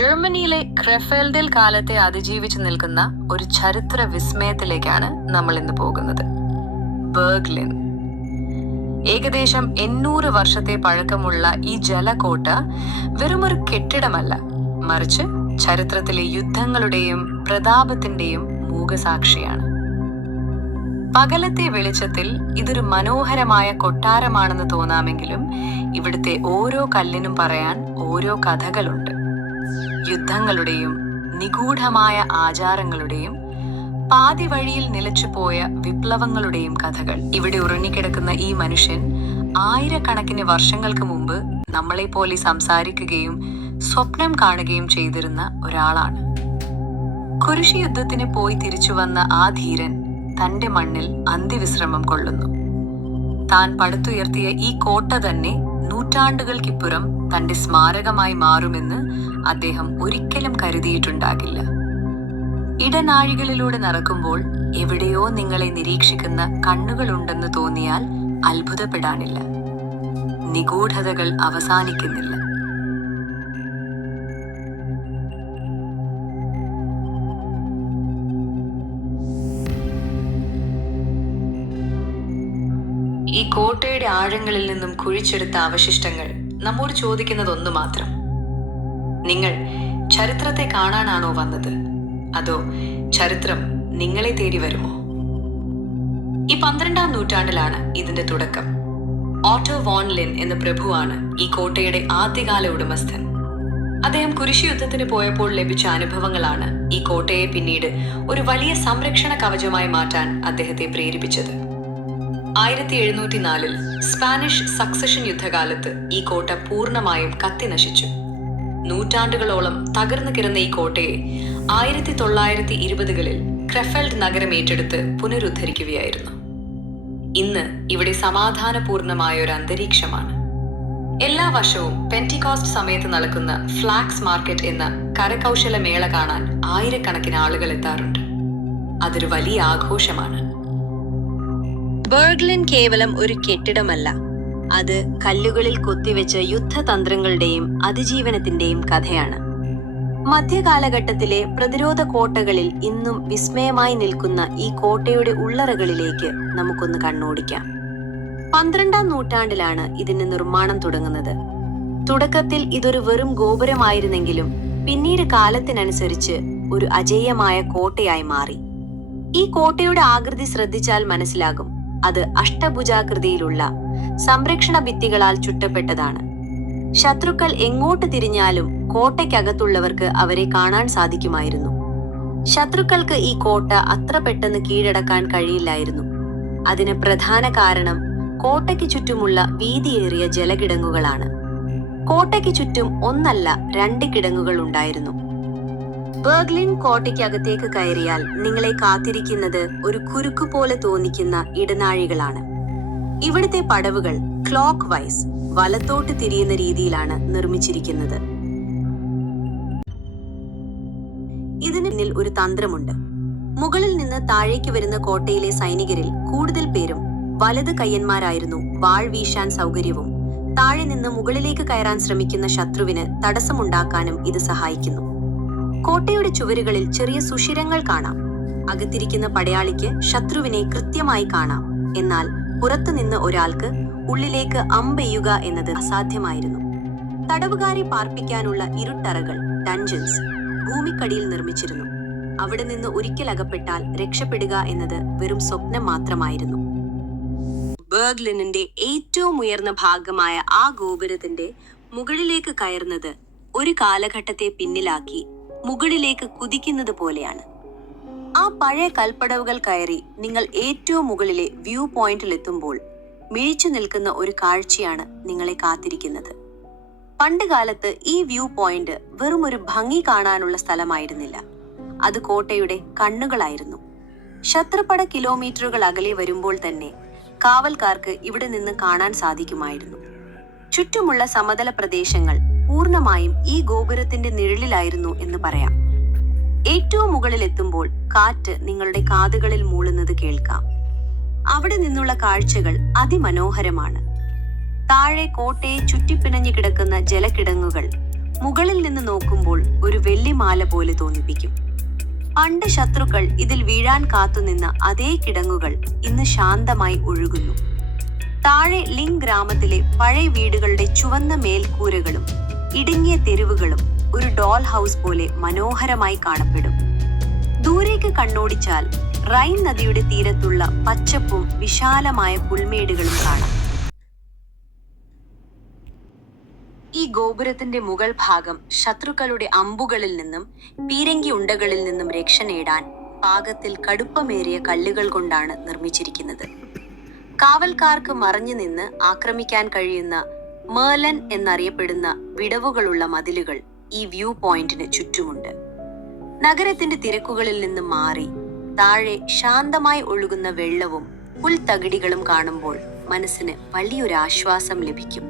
ജർമ്മനിയിലെ ക്രെഫെൽഡിൽ കാലത്തെ അതിജീവിച്ചു നിൽക്കുന്ന ഒരു ചരിത്ര വിസ്മയത്തിലേക്കാണ് നമ്മൾ ഇന്ന് പോകുന്നത്. ബെർഗ്ലിൻ. ഏകദേശം 800 വർഷത്തെ പഴക്കമുള്ള ഈ ജലകോട്ട വെറുമൊരു കെട്ടിടമല്ല, മറിച്ച് ചരിത്രത്തിലെ യുദ്ധങ്ങളുടെയും പ്രതാപത്തിന്റെയും മൂകസാക്ഷിയാണ്. പകലത്തെ വെളിച്ചത്തിൽ ഇതൊരു മനോഹരമായ കൊട്ടാരമാണെന്ന് തോന്നാമെങ്കിലും ഇവിടുത്തെ ഓരോ കല്ലിനും പറയാൻ ഓരോ കഥകളുണ്ട്. യുദ്ധങ്ങളുടെയും നിഗൂഢമായ ആചാരങ്ങളുടെയും പാതി വഴിയിൽ നിലച്ചുപോയ വിപ്ലവങ്ങളുടെയും കഥകൾ. ഇവിടെ ഉറങ്ങിക്കിടക്കുന്ന ഈ മനുഷ്യൻ ആയിരക്കണക്കിന് വർഷങ്ങൾക്ക് മുമ്പ് നമ്മളെപ്പോലെ സംസാരിക്കുകയും സ്വപ്നം കാണുകയും ചെയ്തിരുന്ന ഒരാളാണ്. കുരിശ് യുദ്ധത്തിന് പോയി തിരിച്ചു വന്ന ആ ധീരൻ തന്റെ മണ്ണിൽ അന്ത്യവിശ്രമം കൊള്ളുന്നു. താൻ പടുത്തുയർത്തിയ ഈ കോട്ട തന്നെ നൂറ്റാണ്ടുകൾക്കിപ്പുറം തന്റെ സ്മാരകമായി മാറുമെന്ന് അദ്ദേഹം ഒരിക്കലും കരുതിയിട്ടുണ്ടാകില്ല. ഇടനാഴികളിലൂടെ നടക്കുമ്പോൾ എവിടെയോ നിങ്ങളെ നിരീക്ഷിക്കുന്ന കണ്ണുകളുണ്ടെന്ന് തോന്നിയാൽ അത്ഭുതപ്പെടാനില്ല. നിഗൂഢതകൾ അവസാനിക്കുന്നില്ല. ഈ കോട്ടയുടെ ആഴങ്ങളിൽ നിന്നും കുഴിച്ചെടുത്ത അവശിഷ്ടങ്ങൾ നമ്മോട് ചോദിക്കുന്നത് ഒന്ന് മാത്രം: നിങ്ങൾ ചരിത്രത്തെ കാണാനാണോ വന്നത്, അതോ ചരിത്രം നിങ്ങളെ തേടി വരുമോ? ഈ 12-ാം നൂറ്റാണ്ടിലാണ് ഇതിന്റെ തുടക്കം. ഓട്ടോ വോൺ ലിൻ എന്ന പ്രഭുവാണ് ഈ കോട്ടയുടെ ആദ്യകാല ഉടമസ്ഥൻ. അദ്ദേഹം കുരിശ് യുദ്ധത്തിന് പോയപ്പോൾ ലഭിച്ച അനുഭവങ്ങളാണ് ഈ കോട്ടയെ പിന്നീട് ഒരു വലിയ സംരക്ഷണ കവചമായി മാറ്റാൻ അദ്ദേഹത്തെ പ്രേരിപ്പിച്ചത്. 1704 സ്പാനിഷ് സക്സഷൻ യുദ്ധകാലത്ത് ഈ കോട്ട പൂർണ്ണമായും കത്തിനശിച്ചു. നൂറ്റാണ്ടുകളോളം തകർന്നു കിടന്ന ഈ കോട്ടയെ 1920കളിൽ ക്രെഫെൽഡ് നഗരം ഏറ്റെടുത്ത് പുനരുദ്ധരിക്കുകയായിരുന്നു. ഇന്ന് ഇവിടെ സമാധാനപൂർണമായ ഒരു അന്തരീക്ഷമാണ്. എല്ലാ വർഷവും പെന്റിക്കോസ്റ്റ് സമയത്ത് നടക്കുന്ന ഫ്ലാക്സ് മാർക്കറ്റ് എന്ന കരകൗശല മേള കാണാൻ ആയിരക്കണക്കിന് ആളുകൾ എത്താറുണ്ട്. അതൊരു വലിയ ആഘോഷമാണ്. ബെർഗ്ലിൻ കേവലം ഒരു കെട്ടിടമല്ല, അത് കല്ലുകളിൽ കൊത്തിവെച്ച യുദ്ധതന്ത്രങ്ങളുടെയും അതിജീവനത്തിന്റെയും കഥയാണ്. മധ്യകാലഘട്ടത്തിലെ പ്രതിരോധ കോട്ടകളിൽ ഇന്നും വിസ്മയമായി നിൽക്കുന്ന ഈ കോട്ടയുടെ ഉള്ളറകളിലേക്ക് നമുക്കൊന്ന് കണ്ണോടിക്കാം. 12-ാം നൂറ്റാണ്ടിലാണ് ഇതിന്റെ നിർമ്മാണം തുടങ്ങുന്നത്. തുടക്കത്തിൽ ഇതൊരു വെറും ഗോപുരമായിരുന്നെങ്കിലും പിന്നീട് കാലത്തിനനുസരിച്ച് ഒരു അജേയമായ കോട്ടയായി മാറി. ഈ കോട്ടയുടെ ആകൃതി ശ്രദ്ധിച്ചാൽ മനസ്സിലാകും, അത് അഷ്ടഭുജാകൃതിയിലുള്ള സംരക്ഷണ ഭിത്തികളാൽ ചുറ്റപ്പെട്ടതാണ്. ശത്രുക്കൾ എങ്ങോട്ട് തിരിഞ്ഞാലും കോട്ടയ്ക്കകത്തുള്ളവർക്ക് അവരെ കാണാൻ സാധിക്കുമായിരുന്നു. ശത്രുക്കൾക്ക് ഈ കോട്ട അത്ര പെട്ടെന്ന് കീഴടക്കാൻ കഴിയില്ലായിരുന്നു. അതിന് പ്രധാന കാരണം കോട്ടയ്ക്ക് ചുറ്റുമുള്ള വീതിയേറിയ ജലകിടങ്ങുകളാണ്. കോട്ടയ്ക്ക് ചുറ്റും ഒന്നല്ല 2 കിടങ്ങുകൾ ഉണ്ടായിരുന്നു. ബെർഗ്ലിൻ കോട്ടയ്ക്കകത്തേക്ക് കയറിയാൽ നിങ്ങളെ കാത്തിരിക്കുന്നത് ഒരു കുരുക്കു പോലെ തോന്നിക്കുന്ന ഇടനാഴികളാണ്. ഇവിടുത്തെ പടവുകൾ ക്ലോക്ക് വൈസ് വലത്തോട്ട് തിരിയുന്ന രീതിയിലാണ് നിർമ്മിച്ചിരിക്കുന്നത്. ഇതിന് പിന്നിൽ ഒരു തന്ത്രമുണ്ട്. മുകളിൽ നിന്ന് താഴേക്ക് വരുന്ന കോട്ടയിലെ സൈനികരിൽ കൂടുതൽ പേരും വലത് കയ്യന്മാരായിരുന്നു. വാൾ വീശാൻ സൗകര്യവും താഴെ നിന്ന് മുകളിലേക്ക് കയറാൻ ശ്രമിക്കുന്ന ശത്രുവിന് തടസ്സമുണ്ടാക്കാനും ഇത് സഹായിക്കുന്നു. കോട്ടയുടെ ചുവരുകളിൽ ചെറിയ സുഷിരങ്ങൾ കാണാം. അകത്തിരിക്കുന്ന പടയാളിക്ക് ശത്രുവിനെ കൃത്യമായി കാണാം. എന്നാൽ പുറത്തുനിന്ന് ഒരാൾക്ക് ഉള്ളിലേക്ക് അമ്പെയ്യുക എന്നത് അസാധ്യമായിരുന്നു. തടവുകാരെ പാർപ്പിക്കാനുള്ള ഇരുട്ടറകൾ, ഡഞ്ചൻസ്, ഭൂമിക്കടിയിൽ നിർമ്മിച്ചിരുന്നു. അവിടെ നിന്ന് ഒരിക്കൽ അകപ്പെട്ടാൽ രക്ഷപ്പെടുക എന്നത് വെറും സ്വപ്നം മാത്രമായിരുന്നു. ബെർഗ്ലിനിന്റെ ഏറ്റവും ഉയർന്ന ഭാഗമായ ആ ഗോപുരത്തിന്റെ മുകളിലേക്ക് കയറുന്നത് ഒരു കാലഘട്ടത്തെ പിന്നിലാക്കി മുകളിലേക്ക് കുതിക്കുന്നത് പോലെയാണ്. ആ പഴയ കൽപ്പടവുകൾ കയറി നിങ്ങൾ ഏറ്റവും മുകളിലെ വ്യൂ പോയിന്റിൽ എത്തുമ്പോൾ മിഴിച്ചു നിൽക്കുന്ന ഒരു കാഴ്ചയാണ് നിങ്ങളെ കാത്തിരിക്കുന്നത്. പണ്ട് കാലത്ത് ഈ വ്യൂ പോയിന്റ് വെറും ഒരു ഭംഗി കാണാനുള്ള സ്ഥലമായിരുന്നില്ല, അത് കോട്ടയുടെ കണ്ണുകളായിരുന്നു. ശത്രുപട കിലോമീറ്ററുകൾ അകലെ വരുമ്പോൾ തന്നെ കാവൽക്കാർക്ക് ഇവിടെ നിന്ന് കാണാൻ സാധിക്കുമായിരുന്നു. ചുറ്റുമുള്ള സമതല പ്രദേശങ്ങൾ പൂർണ്ണമായും ഈ ഗോപുരത്തിന്റെ നിഴലിലായിരുന്നു എന്ന് പറയാം. ഏറ്റവും മുകളിൽ എത്തുമ്പോൾ കാറ്റ് നിങ്ങളുടെ കാതുകളിൽ മൂളുന്നത് കേൾക്കാം. അവിടെ നിന്നുള്ള കാഴ്ചകൾ അതിമനോഹരമാണ്. താഴെ കോട്ടയെ ചുറ്റിപ്പിണഞ്ഞു കിടക്കുന്ന ജലകിടങ്ങുകൾ മുകളിൽ നിന്ന് നോക്കുമ്പോൾ ഒരു മണിമാല പോലെ തോന്നിപ്പിക്കും. പണ്ട് ശത്രുക്കൾ ഇതിൽ വീഴാൻ കാത്തുനിന്ന അതേ കിടങ്ങുകൾ ഇന്ന് ശാന്തമായി ഒഴുകുന്നു. താഴെ ലിങ് ഗ്രാമത്തിലെ പഴയ വീടുകളുടെ ചുവന്ന മേൽക്കൂരകളും ഇടുങ്ങിയ തെരുവുകളും ഒരു ഡോൾ ഹൗസ് പോലെ മനോഹരമായി കാണപ്പെടും. ദൂരേക്ക് കണ്ണോടിച്ചാൽ റൈൻ നദിയുടെ തീരത്തുള്ള പച്ചപ്പും വിശാലമായ പുൽമേടുകളും കാണാം. ഈ ഗോപുരത്തിന്റെ മുകൾ ഭാഗം ശത്രുക്കളുടെ അമ്പുകളിൽ നിന്നും പീരങ്കി ഉണ്ടകളിൽ നിന്നും രക്ഷ നേടാൻ പാകത്തിൽ കടുപ്പമേറിയ കല്ലുകൾ കൊണ്ടാണ് നിർമ്മിച്ചിരിക്കുന്നത്. കാവൽക്കാർക്ക് മറഞ്ഞു നിന്ന് ആക്രമിക്കാൻ കഴിയുന്ന മേർലൻ എന്നറിയപ്പെടുന്ന വിടവുകളുള്ള മതിലുകൾ ഈ വ്യൂ പോയിന്റിന് ചുറ്റുമുണ്ട്. നഗരത്തിന്റെ തിരക്കുകളിൽ നിന്നും മാറി താഴെ ശാന്തമായി ഒഴുകുന്ന വെള്ളവും പുൽത്തകിടികളും കാണുമ്പോൾ മനസ്സിന് വലിയൊരു ആശ്വാസം ലഭിക്കും.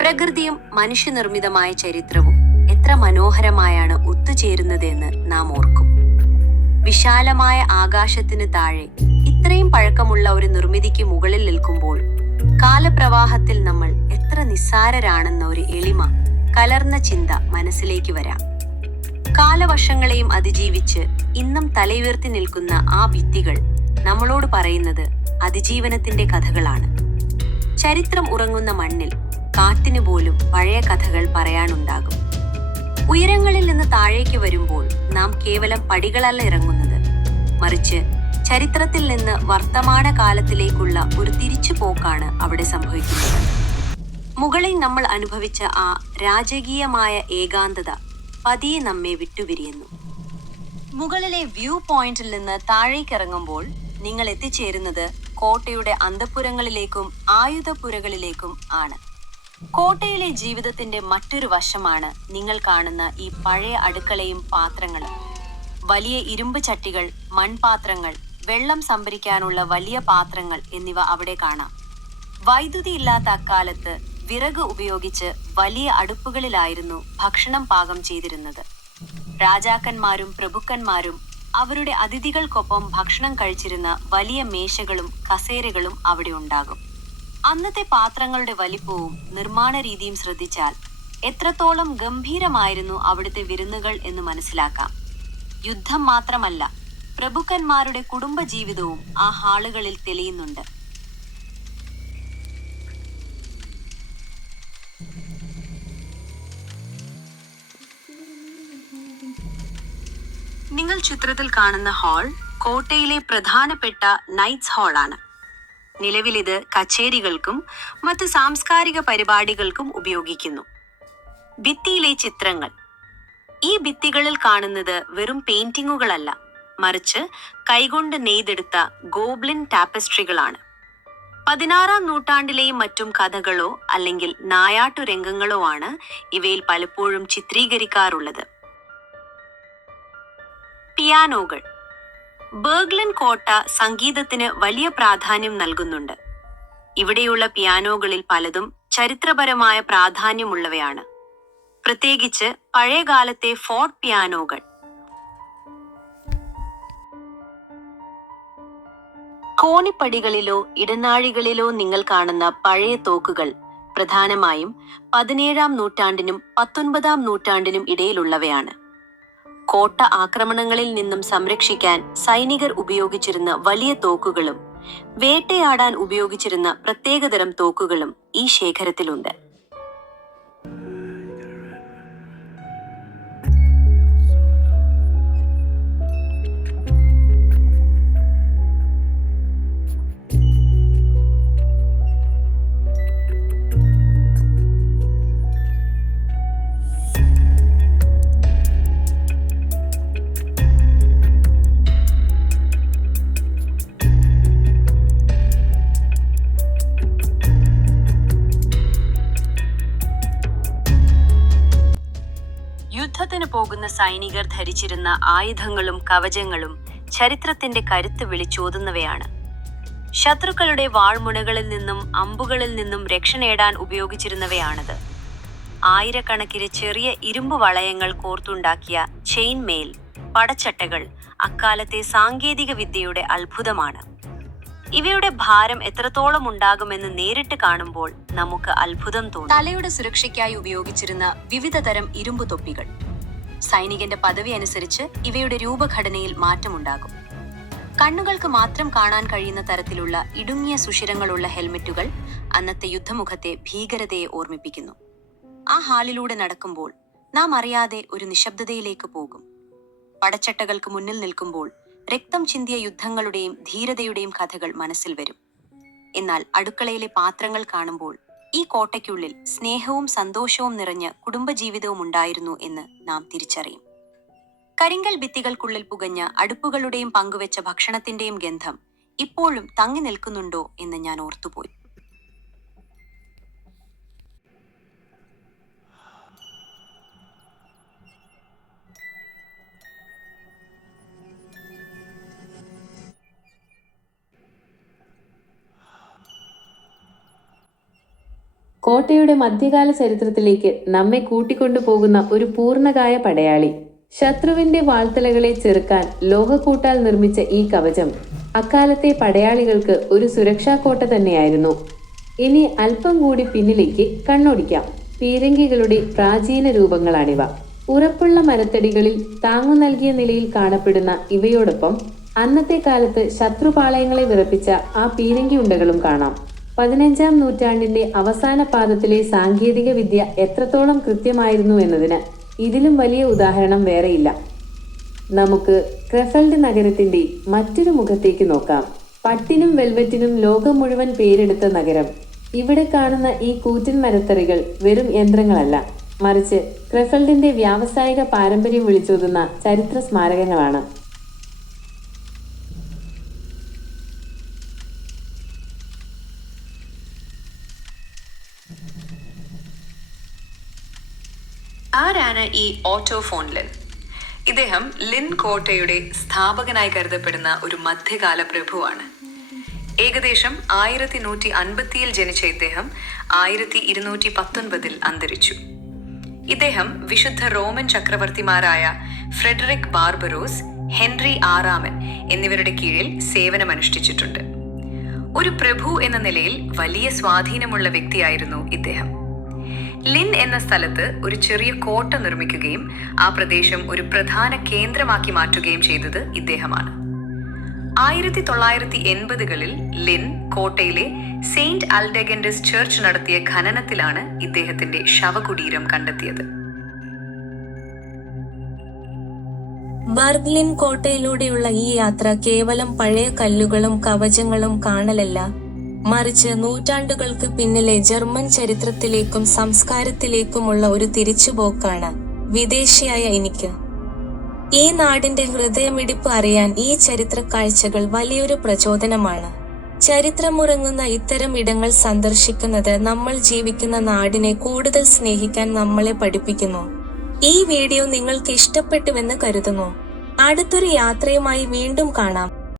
പ്രകൃതിയും മനുഷ്യനിർമ്മിതമായ ചരിത്രവും എത്ര മനോഹരമായാണ് ഒത്തുചേരുന്നതെന്ന് നാം ഓർക്കും. വിശാലമായ ആകാശത്തിന് താഴെ ഇത്രയും പഴക്കമുള്ള ഒരു നിർമ്മിതിക്ക് മുകളിൽ നിൽക്കുമ്പോൾ കാലപ്രവാഹത്തിൽ നമ്മൾ എത്ര നിസ്സാരരാണെന്ന ഒരു എളിമ കലർന്ന ചിന്ത മനസ്സിലേക്ക് വരാം. കാലവർഷങ്ങളെയും അതിജീവിച്ച് ഇന്നും തലയുയർത്തി നിൽക്കുന്ന ആ ഭിത്തികൾ നമ്മളോട് പറയുന്നത് അതിജീവനത്തിന്റെ കഥകളാണ്. ചരിത്രം ഉറങ്ങുന്ന മണ്ണിൽ കാറ്റിന് പോലും പഴയ കഥകൾ പറയാനുണ്ടാകും. ഉയരങ്ങളിൽ നിന്ന് താഴേക്ക് വരുമ്പോൾ നാം കേവലം പടികളല്ല ഇറങ്ങുന്നത്, മറിച്ച് ചരിത്രത്തിൽ നിന്ന് വർത്തമാന കാലത്തിലേക്കുള്ള ഒരു തിരിച്ചുപോക്കാണ് അവിടെ സംഭവിക്കുന്നത്. മുകളിൽ നമ്മൾ അനുഭവിച്ച ആ രാജകീയമായ ഏകാന്തത പതിയെ നമ്മെ വിട്ടുപിരിയുന്നു. മുകളിലെ വ്യൂ പോയിന്റിൽ നിന്ന് താഴേക്കിറങ്ങുമ്പോൾ നിങ്ങൾ എത്തിച്ചേരുന്നത് കോട്ടയുടെ അന്തഃപുരങ്ങളിലേക്കും ആയുധപുരകളിലേക്കും ആണ്. കോട്ടയിലെ ജീവിതത്തിന്റെ മറ്റൊരു വശമാണ് നിങ്ങൾ കാണുന്ന ഈ പഴയ അടുക്കളയും പാത്രങ്ങളും. വലിയ ഇരുമ്പ് ചട്ടികൾ, മൺപാത്രങ്ങൾ, വെള്ളം സംഭരിക്കാനുള്ള വലിയ പാത്രങ്ങൾ എന്നിവ അവിടെ കാണാം. വൈദ്യുതി ഇല്ലാത്ത അക്കാലത്ത് വിറക് ഉപയോഗിച്ച് വലിയ അടുപ്പുകളിലായിരുന്നു ഭക്ഷണം പാകം ചെയ്തിരുന്നത്. രാജാക്കന്മാരും പ്രഭുക്കന്മാരും അവരുടെ അതിഥികൾക്കൊപ്പം ഭക്ഷണം കഴിച്ചിരുന്ന വലിയ മേശകളും കസേരകളും അവിടെ ഉണ്ടാകും. അന്നത്തെ പാത്രങ്ങളുടെ വലിപ്പവും നിർമ്മാണ രീതിയും ശ്രദ്ധിച്ചാൽ എത്രത്തോളം ഗംഭീരമായിരുന്നു അവിടുത്തെ വിരുന്നുകൾ എന്ന് മനസ്സിലാക്കാം. യുദ്ധം മാത്രമല്ല, പ്രഭുക്കന്മാരുടെ കുടുംബജീവിതവും ആ ഹാളുകളിൽ തെളിയുന്നുണ്ട്. നിങ്ങൾ ചിത്രത്തിൽ കാണുന്ന ഹാൾ കോട്ടയിലെ പ്രധാനപ്പെട്ട നൈറ്റ്സ് ഹാളാണ്. നിലവിലിത് കച്ചേരികൾക്കും മറ്റ് സാംസ്കാരിക പരിപാടികൾക്കും ഉപയോഗിക്കുന്നു. ഭിത്തിയിലെ ചിത്രങ്ങൾ. ഈ ഭിത്തികളിൽ കാണുന്നത് വെറും പെയിന്റിങ്ങുകളല്ല, മറിച്ച് കൈകൊണ്ട് നെയ്തെടുത്ത ഗോബ്ലിൻ ടാപ്പസ്ട്രികളാണ്. 16-ാം നൂറ്റാണ്ടിലെയും മറ്റും കഥകളോ അല്ലെങ്കിൽ നായാട്ടു രംഗങ്ങളോ ആണ് ഇവയിൽ പലപ്പോഴും ചിത്രീകരിക്കാറുള്ളത്. പിയാനോകൾ. ബെർഗ്ലിൻ കോട്ട സംഗീതത്തിന് വലിയ പ്രാധാന്യം നൽകുന്നുണ്ട്. ഇവിടെയുള്ള പിയാനോകളിൽ പലതും ചരിത്രപരമായ പ്രാധാന്യമുള്ളവയാണ്, പ്രത്യേകിച്ച് പഴയകാലത്തെ ഫോർട്ട് പിയാനോകൾ. കോണിപ്പടികളിലോ ഇടനാഴികളിലോ നിങ്ങൾ കാണുന്ന പഴയ തോക്കുകൾ പ്രധാനമായും 17-ാം നൂറ്റാണ്ടിനും 19-ാം നൂറ്റാണ്ടിനും ഇടയിലുള്ളവയാണ്. കോട്ട ആക്രമണങ്ങളിൽ നിന്നും സംരക്ഷിക്കാൻ സൈനികർ ഉപയോഗിച്ചിരുന്ന വലിയ തോക്കുകളും വേട്ടയാടാൻ ഉപയോഗിച്ചിരുന്ന പ്രത്യേകതരം തോക്കുകളും ഈ ശേഖരത്തിലുണ്ട്. യുദ്ധത്തിന് പോകുന്ന സൈനികർ ധരിച്ചിരുന്ന ആയുധങ്ങളും കവചങ്ങളും ചരിത്രത്തിന്റെ കരുത്ത് വിളിച്ചോതുന്നവയാണ്. ശത്രുക്കളുടെ വാൾമുനകളിൽ നിന്നും അമ്പുകളിൽ നിന്നും രക്ഷ നേടാൻ ഉപയോഗിച്ചിരുന്നവയാണത്. ആയിരക്കണക്കിന് ചെറിയ ഇരുമ്പ് വളയങ്ങൾ കോർത്തുണ്ടാക്കിയ ചെയിൻ മെയിൽ പടച്ചട്ടകൾ അക്കാലത്തെ സാങ്കേതിക വിദ്യയുടെ അത്ഭുതമാണ്. ഇവയുടെ ഭാരം എത്രത്തോളം ഉണ്ടാകുമെന്ന് നേരിട്ട് കാണുമ്പോൾ നമുക്ക് അത്ഭുതം തോന്നും. തലയുടെ സുരക്ഷയ്ക്കായി ഉപയോഗിച്ചിരുന്ന വിവിധ തരം ഇരുമ്പു തൊപ്പികൾ. സൈനികന്റെ പദവി അനുസരിച്ച് ഇവയുടെ രൂപഘടനയിൽ മാറ്റമുണ്ടാകും. കണ്ണുകൾക്ക് മാത്രം കാണാൻ കഴിയുന്ന തരത്തിലുള്ള ഇടുങ്ങിയ സുഷിരങ്ങളുള്ള ഹെൽമെറ്റുകൾ അന്നത്തെ യുദ്ധമുഖത്തെ ഭീകരതയെ ഓർമ്മിപ്പിക്കുന്നു. ആ ഹാളിലൂടെ നടക്കുമ്പോൾ നാം അറിയാതെ ഒരു നിശബ്ദതയിലേക്ക് പോകും. പടച്ചട്ടകൾക്ക് മുന്നിൽ നിൽക്കുമ്പോൾ രക്തം ചിന്തിയ യുദ്ധങ്ങളുടെയും ധീരതയുടെയും കഥകൾ മനസ്സിൽ വരും. എന്നാൽ അടുക്കളയിലെ പാത്രങ്ങൾ കാണുമ്പോൾ ഈ കോട്ടയ്ക്കുള്ളിൽ സ്നേഹവും സന്തോഷവും നിറഞ്ഞ കുടുംബജീവിതവും ഉണ്ടായിരുന്നു എന്ന് നാം തിരിച്ചറിയും. കരിങ്കൽ ഭിത്തികൾക്കുള്ളിൽ പുകഞ്ഞ അടുപ്പുകളുടെയും പങ്കുവെച്ച ഭക്ഷണത്തിന്റെയും ഗന്ധം ഇപ്പോഴും തങ്ങി നിൽക്കുന്നുണ്ടോ എന്ന് ഞാൻ ഓർത്തുപോയി. കോട്ടയുടെ മധ്യകാല ചരിത്രത്തിലേക്ക് നമ്മെ കൂട്ടിക്കൊണ്ടുപോകുന്ന ഒരു പൂർണ്ണകായ പടയാളി. ശത്രുവിന്റെ വാൾത്തലകളെ ചെറുക്കാൻ ലോഹക്കൂട്ടാൽ നിർമ്മിച്ച ഈ കവചം അക്കാലത്തെ പടയാളികൾക്ക് ഒരു സുരക്ഷാക്കോട്ട തന്നെയായിരുന്നു. ഇനി അല്പം കൂടി പിന്നിലേക്ക് കണ്ണോടിക്കാം. പീരങ്കികളുടെ പ്രാചീന രൂപങ്ങളാണിവ. ഉറപ്പുള്ള മരത്തടികളിൽ താങ്ങു നൽകിയ നിലയിൽ കാണപ്പെടുന്ന ഇവയോടൊപ്പം അന്നത്തെ കാലത്ത് ശത്രുപാളയങ്ങളെ വിറപ്പിച്ച ആ പീരങ്കി ഉണ്ടകളും കാണാം. 15-ാം നൂറ്റാണ്ടിന്റെ അവസാന പാദത്തിലെ സാങ്കേതിക വിദ്യ എത്രത്തോളം കൃത്യമായിരുന്നു എന്നതിന് ഇതിലും വലിയ ഉദാഹരണം വേറെയില്ല. നമുക്ക് ക്രെഫൽഡ് നഗരത്തിന്റെ മറ്റൊരു മുഖത്തേക്ക് നോക്കാം. പട്ടിനും വെൽവെറ്റിനും ലോകം മുഴുവൻ പേരെടുത്ത നഗരം. ഇവിടെ കാണുന്ന ഈ കൂറ്റൻ മരത്തറികൾ വെറും യന്ത്രങ്ങളല്ല, മറിച്ച് ക്രെഫൽഡിന്റെ വ്യാവസായിക പാരമ്പര്യം വിളിച്ചോതുന്ന ചരിത്ര സ്മാരകങ്ങളാണ്. ആരാണ് ഈ ഓട്ടോ ഫോൺ ലിൻ? ഇദ്ദേഹം ലിൻ കോട്ടയുടെ സ്ഥാപകനായി കരുതപ്പെടുന്ന ഒരു മധ്യകാല പ്രഭുവാണ്. ഏകദേശം 1150 ജനിച്ച ഇദ്ദേഹം 1219 അന്തരിച്ചു. ഇദ്ദേഹം വിശുദ്ധ റോമൻ ചക്രവർത്തിമാരായ ഫ്രെഡറിക് ബാർബറോസ്, ഹെൻറി ആറാമൻ എന്നിവരുടെ കീഴിൽ സേവനമനുഷ്ഠിച്ചിട്ടുണ്ട്. ഒരു പ്രഭു എന്ന നിലയിൽ വലിയ സ്വാധീനമുള്ള വ്യക്തിയായിരുന്നു ഇദ്ദേഹം. ലിൻ എന്ന സ്ഥലത്ത് ഒരു ചെറിയ കോട്ട നിർമ്മിക്കുകയും ആ പ്രദേശം ഒരു പ്രധാന കേന്ദ്രമാക്കി മാറ്റുകയും ചെയ്തത് ഇദ്ദേഹമാണ്. 1980-കളിൽ ലിൻ കോട്ടയിലെ സെയിന്റ് അൽഡെഗൻഡസ് ചർച്ച് നടത്തിയ ഖനനത്തിലാണ് ഇദ്ദേഹത്തിന്റെ ശവകുടീരം കണ്ടെത്തിയത്. ബർഗ്ലിൻ കോട്ടയിലൂടെയുള്ള ഈ യാത്ര കേവലം പഴയ കല്ലുകളും കവചങ്ങളും കാണലല്ല, മറിച്ച് നൂറ്റാണ്ടുകൾക്ക് പിന്നിലെ ജർമ്മൻ ചരിത്രത്തിലേക്കും സംസ്കാരത്തിലേക്കുമുള്ള ഒരു തിരിച്ചുപോക്കാണ്. വിദേശിയായ എനിക്ക് ഈ നാടിന്റെ ഹൃദയമിടിപ്പ് അറിയാൻ ഈ ചരിത്ര കാഴ്ചകൾ വലിയൊരു പ്രചോദനമാണ്. ചരിത്രമുറങ്ങുന്ന ഇത്തരം ഇടങ്ങൾ സന്ദർശിക്കുന്നത് നമ്മൾ ജീവിക്കുന്ന നാടിനെ കൂടുതൽ സ്നേഹിക്കാൻ നമ്മളെ പഠിപ്പിക്കുന്നു. ഈ വീഡിയോ നിങ്ങൾക്ക് ഇഷ്ടപ്പെട്ടുവെന്ന് കരുതുന്നു. അടുത്തൊരു യാത്രയുമായി വീണ്ടും കാണാം.